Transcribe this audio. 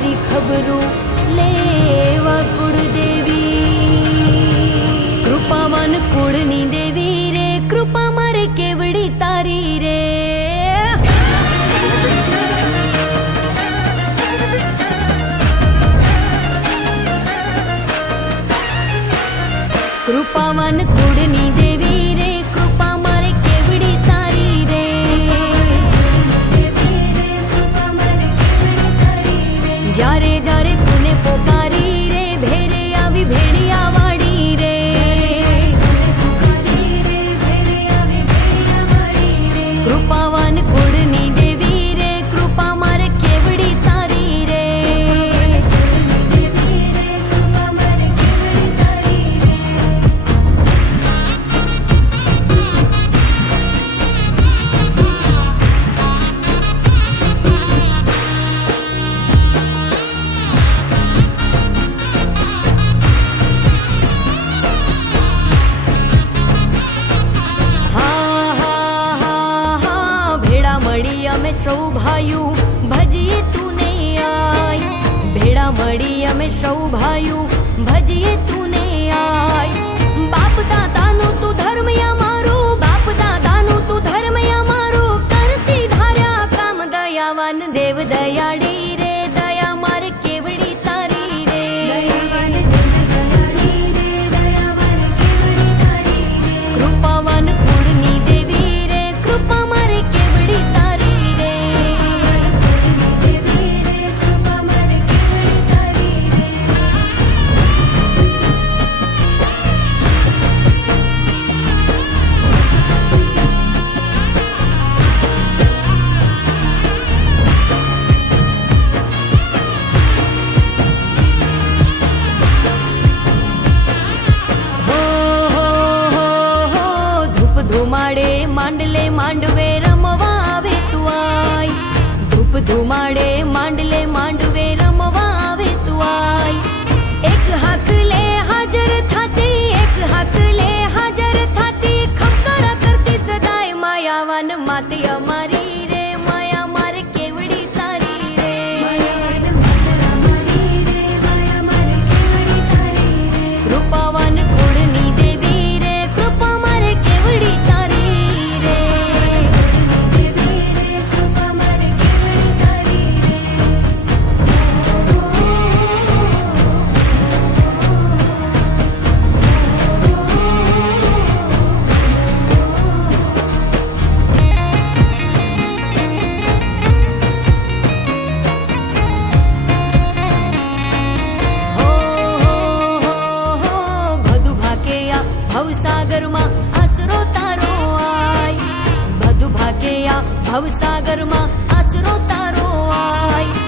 તારી ખબરું લેવા કુળદેવી, કૃપાવાન કુળની દેવી રે, કૃપા મારે કેવડી તારી રે. કૃપાવાન કુળની દેવી રે, કૃપા મારે કેવડી તારી રે. જ્યારે જ્યારે તુને પોકારી રે, ભેરે આવી ભેડિયા વાડી રે. કૃપાવાન કુળની દેવી રે, કૃપા મારે કેવડી તારી રે. અમે સૌ ભાઈઓ ભજીએ તુને આય, ભેળા મળી અમે સૌ ભાઈઓ ભજીએ તુને આય. બાપ દાદાનું તું ધર્મ અમારું, બાપ દાદાનું તું ધર્મ અમારું, કરતી ધાર્યા કામ દયાવાન દેવ દયાળી રે. દયા માર કેવડી તારી રે. કૃપાવાન કુળની દેવી રે, કૃપા મારે કેવડી તારી. ધુમાડે માંડલે માંડવે રમવા આવે તું આય, ધૂપ ધુમાડે માંડલે માંડવે રમવા આવે તું આય. એક હાથ લે હાજર થાતી, એક હાથ લે હાજર થાતી, ખમકારા કરતી સદાય માયાવાન માતી અમારી રે. માયા મારે કેવડી તારી રે. કૃપાવાન કુળની દેવી રે, કૃપા મારે કેવડી તારી રે. ભવસાગરમાં આશરો તારો આય, બધું ભાગ્યા ભવસાગરમાં આશરો તારો આય.